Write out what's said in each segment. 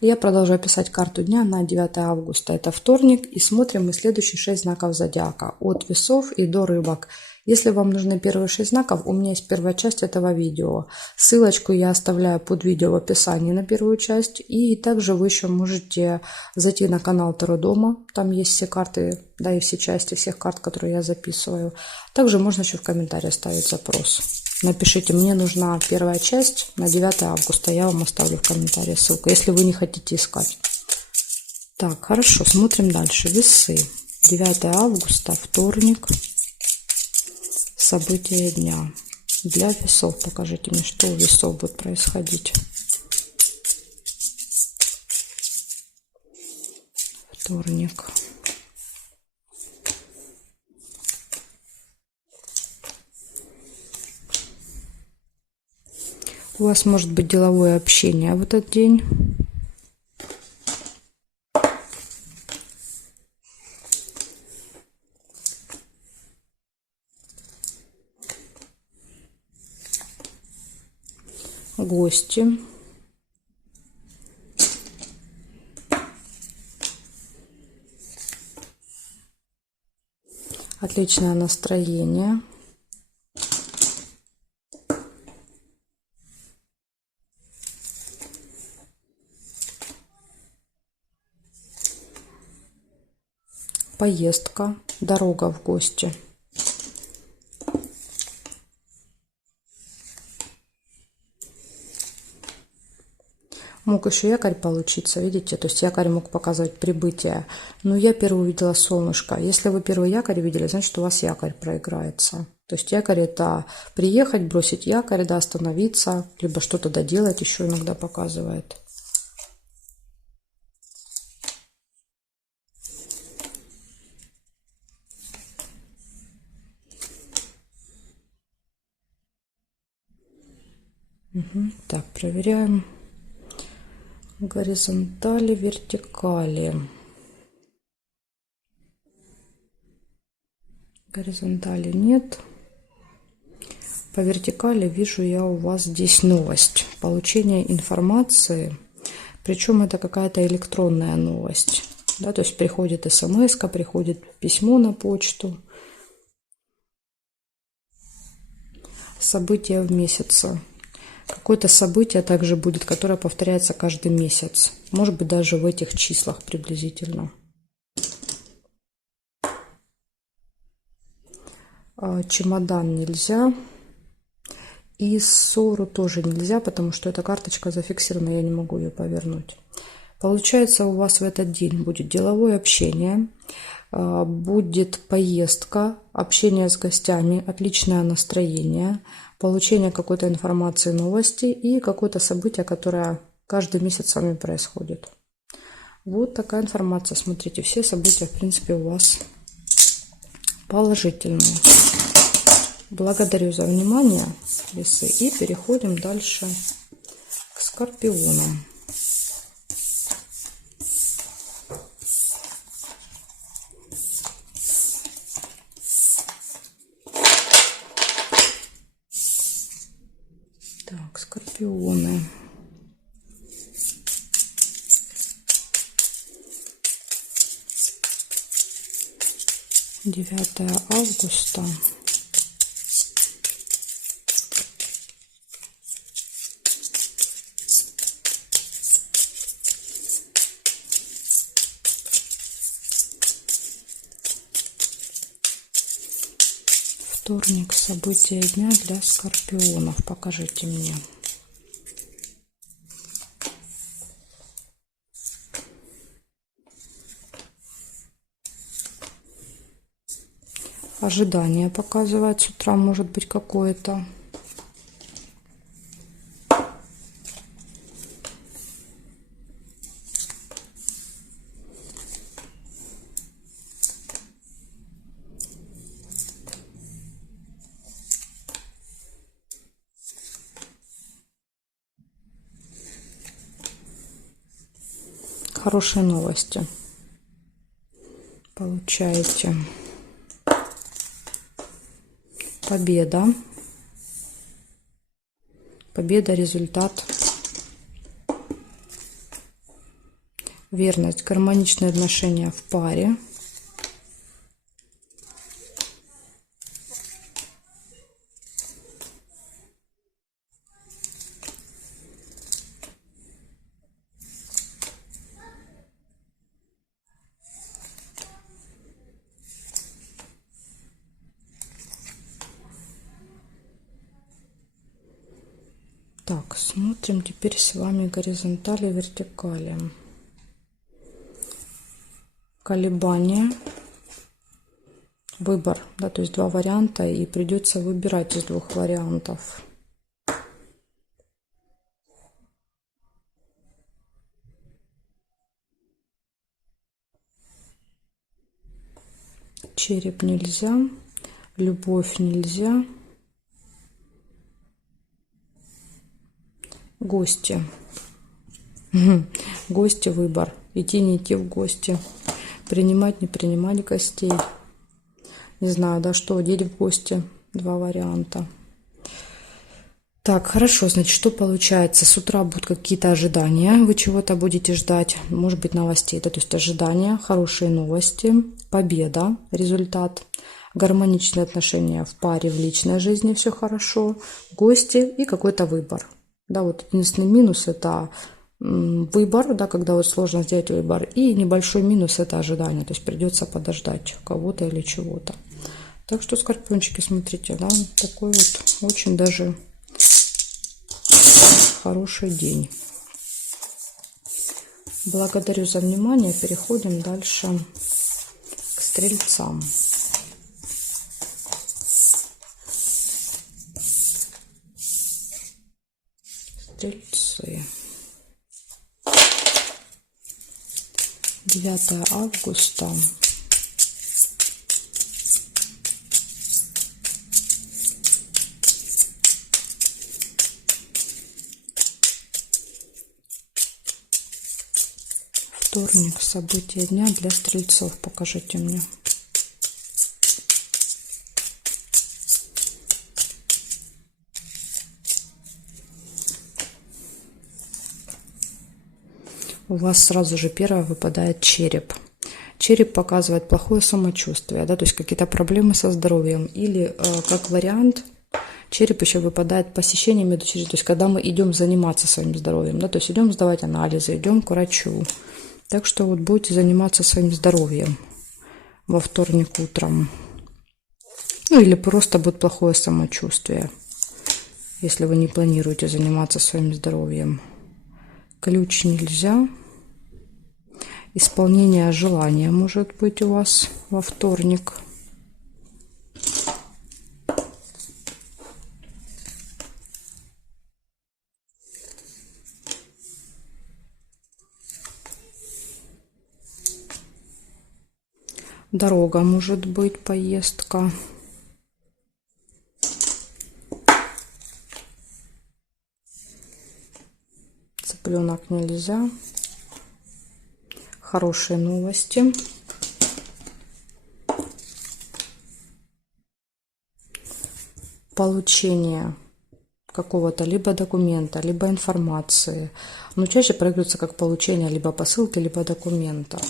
Я продолжаю писать карту дня на 9 августа. Это вторник. И смотрим мы следующие 6 знаков зодиака. От весов и до рыбок. Если вам нужны первые 6 знаков, у меня есть первая часть этого видео. Ссылочку я оставляю под видео в описании на первую часть. И также вы еще можете зайти на канал Таро Дома. Там есть все карты, да, и все части всех карт, которые я записываю. Также можно еще в комментариях ставить запрос. Напишите, мне нужна первая часть на 9 августа. Я вам оставлю в комментарии ссылку, если вы не хотите искать. Так, хорошо, смотрим дальше. Весы. 9 августа, вторник. События дня. Для весов покажите мне, что у весов будет происходить. Вторник. У вас может быть деловое общение в этот день. Гости. Отличное настроение. Поездка, дорога в гости. Мог еще якорь получиться, видите, то есть якорь мог показывать прибытие. Но я первый увидела солнышко. Если вы первый якорь видели, значит у вас якорь проиграется. То есть якорь это приехать, бросить якорь, да, остановиться, либо что-то доделать еще иногда показывает. Так, проверяем. Горизонтали, вертикали. Горизонтали нет. По вертикали вижу я у вас здесь новость. Получение информации. Причем это какая-то электронная новость. Да, то есть приходит смс-ка, приходит письмо на почту. События в месяце. Какое-то событие также будет, которое повторяется каждый месяц. Может быть, даже в этих числах приблизительно. Чемодан нельзя. И ссору тоже нельзя, потому что эта карточка зафиксирована, я не могу ее повернуть. Получается, у вас в этот день будет деловое общение, будет поездка, общение с гостями, отличное настроение, получение какой-то информации, новости и какое-то событие, которое каждый месяц с вами происходит. Вот такая информация. Смотрите, все события, в принципе, у вас положительные. Благодарю за внимание, весы. И переходим дальше к скорпионам. Так, скорпионы. Девятое августа. Вторник, события дня для скорпионов. Покажите мне. Ожидание показывает с утра, может быть, какое-то. Хорошие новости получаете. Победа. Победа, результат. верность, гармоничные отношения в паре. Так, смотрим теперь с вами горизонтали и вертикали. Колебания, выбор, да, то есть два варианта, и придется выбирать из двух вариантов. Череп нельзя, любовь нельзя. Гости. Гости, выбор. Идти, не идти в гости. Принимать, не принимать гостей. Не знаю, да, что одеть в гости. Два варианта. Так, хорошо, значит, что получается? С утра будут какие-то ожидания. Вы чего-то будете ждать. Может быть, новостей. Да, то есть ожидания, хорошие новости, победа, результат. Гармоничные отношения в паре, в личной жизни, все хорошо. Гости и какой-то выбор. Да, вот единственный минус – это выбор, да, когда вот сложно сделать выбор. И небольшой минус – это ожидание. То есть придется подождать кого-то или чего-то. Так что, скорпиончики, смотрите, да, такой вот очень даже хороший день. Благодарю за внимание. Переходим дальше к стрельцам. Стрельцы. 9 августа. Вторник. События дня для стрельцов. Покажите мне. У вас сразу же первое выпадает череп. Череп показывает плохое самочувствие, да, то есть какие-то проблемы со здоровьем. Или, как вариант, череп еще выпадает посещение медучреждения, то есть когда мы идем заниматься своим здоровьем, да, то есть идем сдавать анализы, идем к врачу. Так что вот будете заниматься своим здоровьем во вторник утром. Ну или просто будет плохое самочувствие, если вы не планируете заниматься своим здоровьем. Ключ нельзя. Исполнение желания может быть у вас во вторник. Дорога может быть, поездка. Цыпленок нельзя. Хорошие новости. Получение какого-то либо документа, либо информации. Но чаще проигрывается как получение либо посылки, либо документа.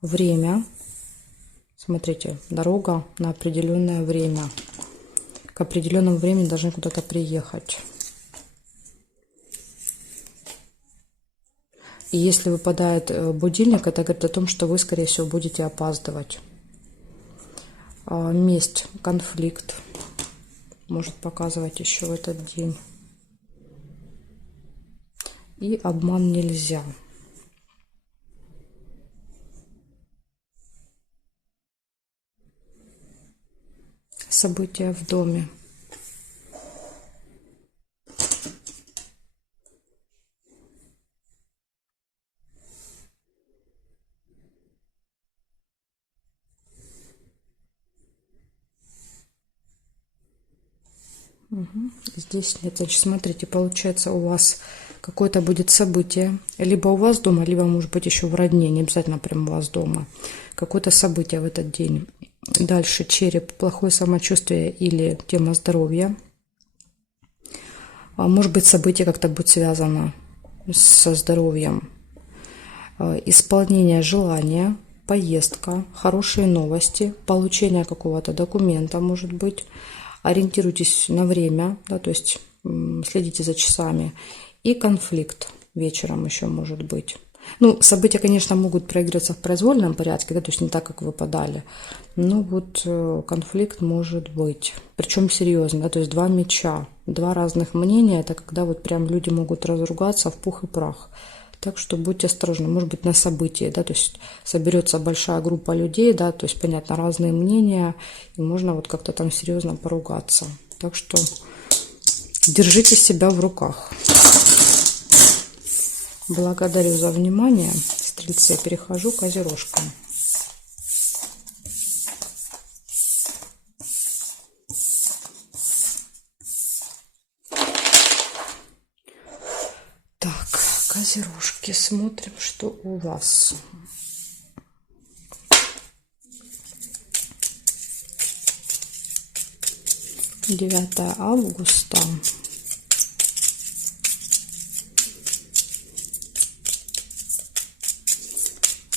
Время. Смотрите, дорога на определенное время. К определенному времени должны куда-то приехать. И если выпадает будильник, это говорит о том, что вы, скорее всего, будете опаздывать. Месть, конфликт может показывать еще в этот день. И обман нельзя. События в доме. Здесь нет. Значит, смотрите, получается, у вас какое-то будет событие. Либо у вас дома, либо, может быть, еще в родне. Не обязательно прямо у вас дома. Какое-то событие в этот день. Дальше череп, плохое самочувствие или тема здоровья. Может быть, событие как-то будет связано со здоровьем. Исполнение желания, поездка, хорошие новости, получение какого-то документа, может быть. Ориентируйтесь на время, да, то есть следите за часами. И конфликт вечером еще может быть. Ну, события, конечно, могут проигрываться в произвольном порядке, да, то есть не так, как вы подали. Но вот конфликт может быть. Причем серьезно, да, то есть 2 меча, 2 разных мнения. Это когда вот прям люди могут разругаться в пух и прах. Так что будьте осторожны, может быть, на событии, да, то есть соберется большая группа людей, да, то есть, понятно, разные мнения, и можно вот как-то там серьезно поругаться. Так что держите себя в руках. Благодарю за внимание, стрельцы. Перехожу к козерожкам. Так, козерожки, смотрим, что у вас. Девятое августа.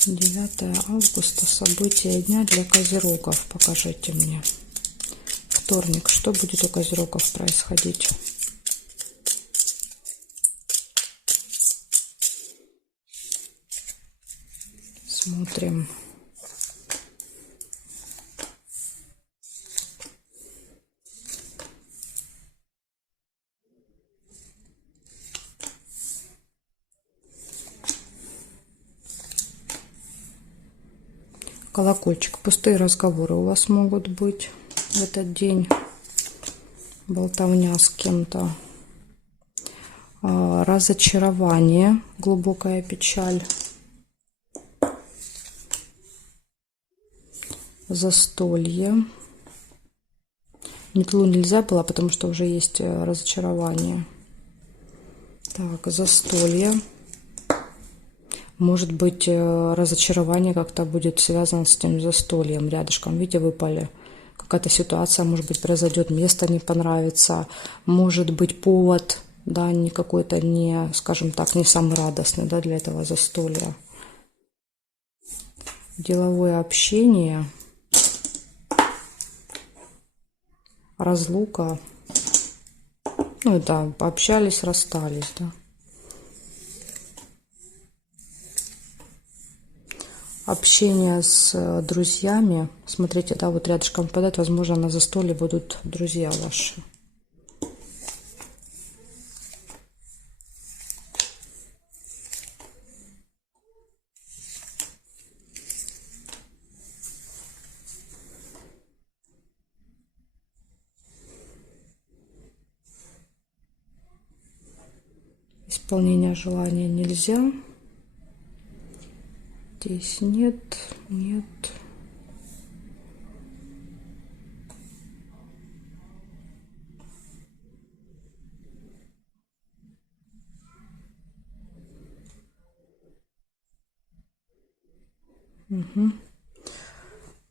Девятое августа. События дня для козерогов. Покажите мне. Вторник. Что будет у козерогов происходить? Смотрим. Колокольчик. Пустые разговоры у вас могут быть в этот день. Болтовня с кем-то. Разочарование. Глубокая печаль. Застолье. Метлу нельзя было, потому что уже есть разочарование. Так, застолье. Может быть, разочарование как-то будет связано с этим застольем. Рядышком, видите, выпали. Какая-то ситуация, может быть, произойдет, место не понравится. Может быть, повод, да, не какой-то, не, скажем так, не самый радостный, да, для этого застолья. Деловое общение. Разлука. Ну да, пообщались, расстались, да. Общение с друзьями. Смотрите, да, вот рядышком попадает, возможно, на застолье будут друзья ваши. Исполнение желания нельзя. Здесь нет, нет. Угу.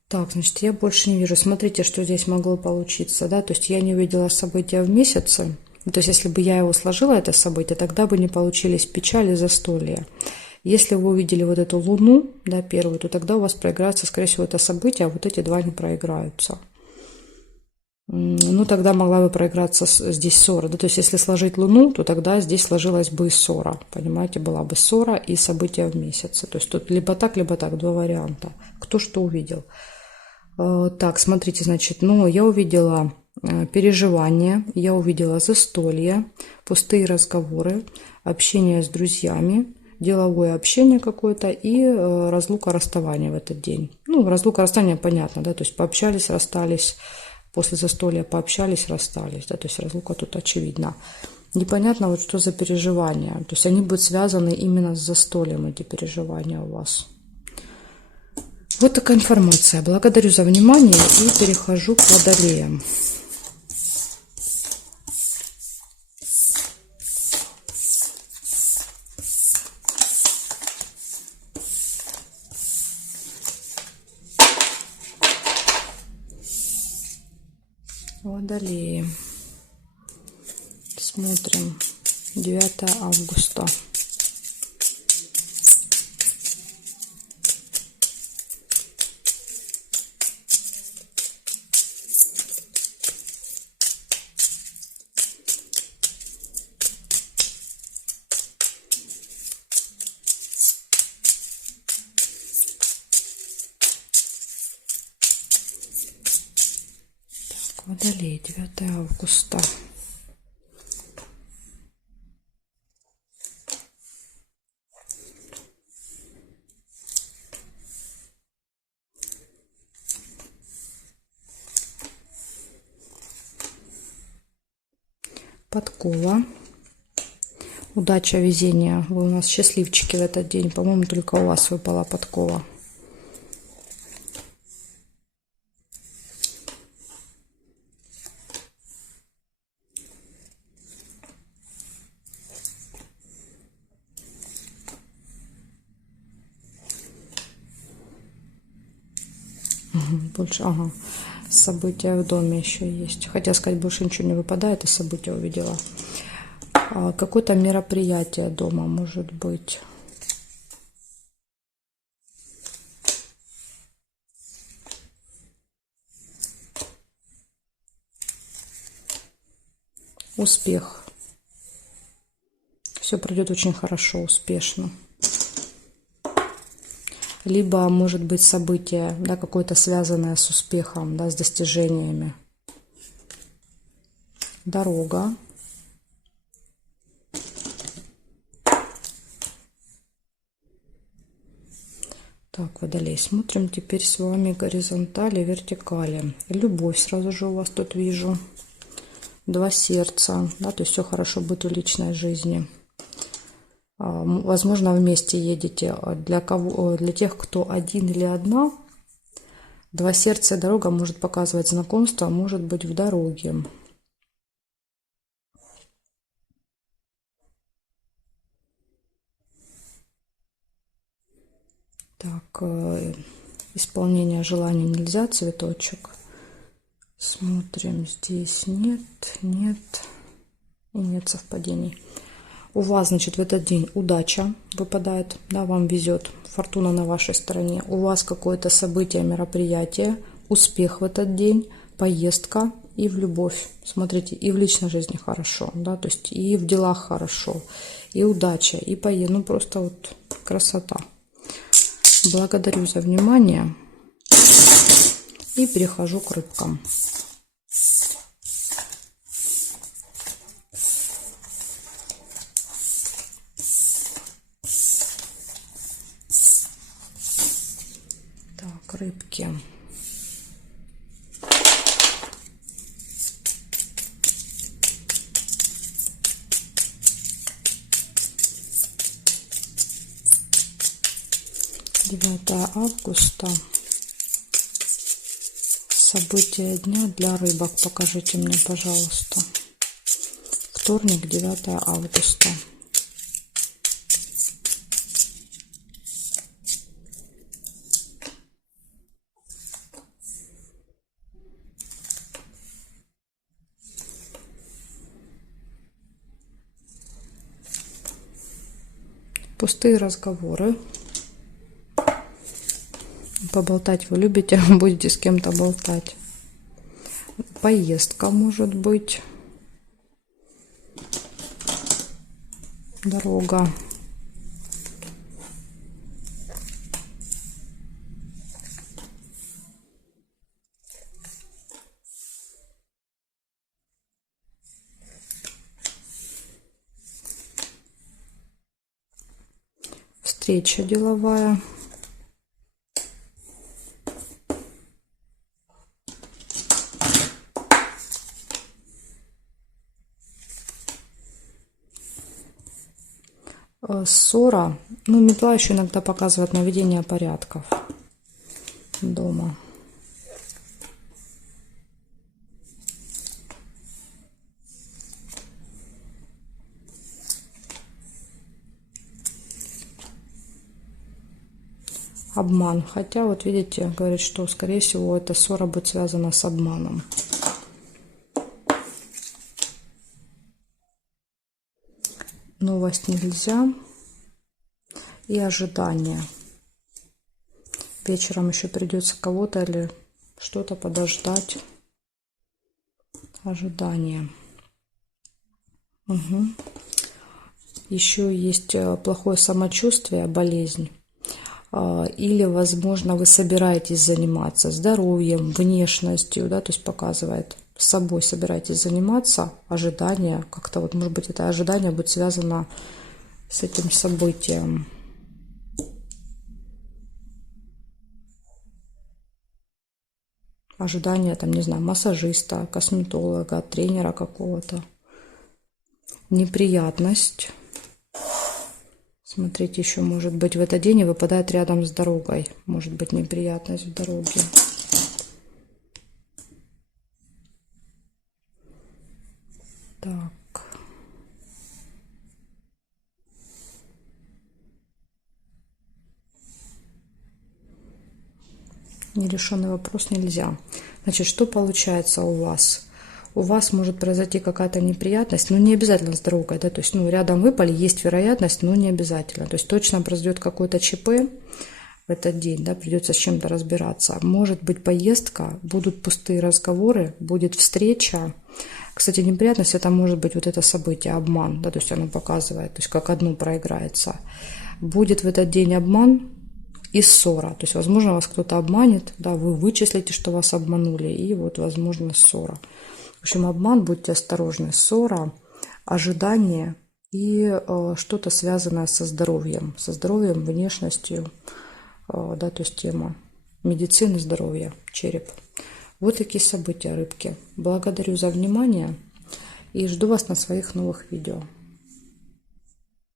Так, значит, я больше не вижу. Смотрите, что здесь могло получиться, да, то есть я не увидела события в месяце. То есть если бы я его сложила, это событие, тогда бы не получились печали, застолья. Если вы увидели вот эту луну, да, первую, то тогда у вас проиграется, скорее всего, это событие, а вот эти два не проиграются. Ну, тогда могла бы проиграться здесь ссора. Да? То есть, если сложить луну, то тогда здесь сложилась бы и ссора. Понимаете, была бы ссора и события в месяце. То есть, тут либо так, два варианта. Кто что увидел. Так, смотрите, значит, ну, я увидела переживания, я увидела застолье, пустые разговоры, общение с друзьями, деловое общение какое-то и разлука, расставание в этот день. Ну, разлука, расставание понятно, да, то есть пообщались, расстались, после застолья пообщались, расстались, да, то есть разлука тут очевидна. Непонятно, вот что за переживания, то есть они будут связаны именно с застольем, эти переживания у вас. Вот такая информация. Благодарю за внимание и перехожу к водолеям. Водолеи. Смотрим. 9 августа. Водолей, 9 августа. Подкова. Удача, везение. Вы у нас счастливчики в этот день. По-моему, только у вас выпала подкова. Больше, ага. События в доме еще есть. Хотя сказать, больше ничего не выпадает, и события увидела. Какое-то мероприятие дома может быть. Успех. Все пройдет очень хорошо, успешно. Либо может быть событие, да, какое-то связанное с успехом, да, с достижениями. Дорога. Так, Водолей, смотрим теперь с вами горизонтали, вертикали. Любовь сразу же у вас тут вижу. 2 сердца, да, то есть все хорошо будет в личной жизни. Возможно, вместе едете. Для кого, для тех, кто один или одна, 2 сердца и дорога может показывать знакомство, может быть в дороге. Так, исполнение желаний нельзя, цветочек. Смотрим, здесь нет, нет и нет совпадений. У вас, значит, в этот день удача выпадает, да, вам везет, фортуна на вашей стороне. У вас какое-то событие, мероприятие, успех в этот день, поездка и в любовь. Смотрите, и в личной жизни хорошо, да, то есть и в делах хорошо, и удача, и поездка, ну просто вот красота. Благодарю за внимание и перехожу к рыбкам. Так, рыбки. Августа. События дня для рыбок покажите мне, пожалуйста. Вторник, 9 августа. Пустые разговоры. Поболтать вы любите, будете с кем-то болтать. Поездка может быть. Дорога. Встреча деловая. Ссора. Ну, метла еще иногда показывает наведение порядков дома. Обман. Хотя, вот видите, говорит, что, скорее всего, эта ссора будет связана с обманом. новость нельзя и ожидание. Вечером еще придется кого-то или что-то подождать. Ожидание. Угу. Еще есть плохое самочувствие, болезнь. Или, возможно, вы собираетесь заниматься здоровьем, внешностью, да, то есть показывает, с собой собираетесь заниматься, ожидание, как-то вот, может быть, это ожидание будет связано с этим событием. Ожидание, там, не знаю, массажиста, косметолога, тренера какого-то. Неприятность. Смотрите, еще может быть в этот день и выпадает рядом с дорогой. Может быть неприятность в дороге. Так. Нерешенный вопрос нельзя. Значит, что получается у вас? У вас может произойти какая-то неприятность, но не обязательно с дорогой, да, то есть, ну, рядом выпали, есть вероятность, но не обязательно. То есть точно произойдет какой-то ЧП в этот день, да, придется с чем-то разбираться. Может быть поездка, будут пустые разговоры, будет встреча. Кстати, неприятность это может быть вот это событие, обман, да, то есть оно показывает, то есть как одно проиграется. Будет в этот день обман и ссора, то есть, возможно, вас кто-то обманет, да, вы вычислите, что вас обманули, и вот, возможно, ссора. В общем, обман, будьте осторожны, ссора, ожидание и что-то связанное со здоровьем, внешностью, да, то есть тема медицины, здоровья, череп. Вот такие события, рыбки. Благодарю за внимание и жду вас на своих новых видео.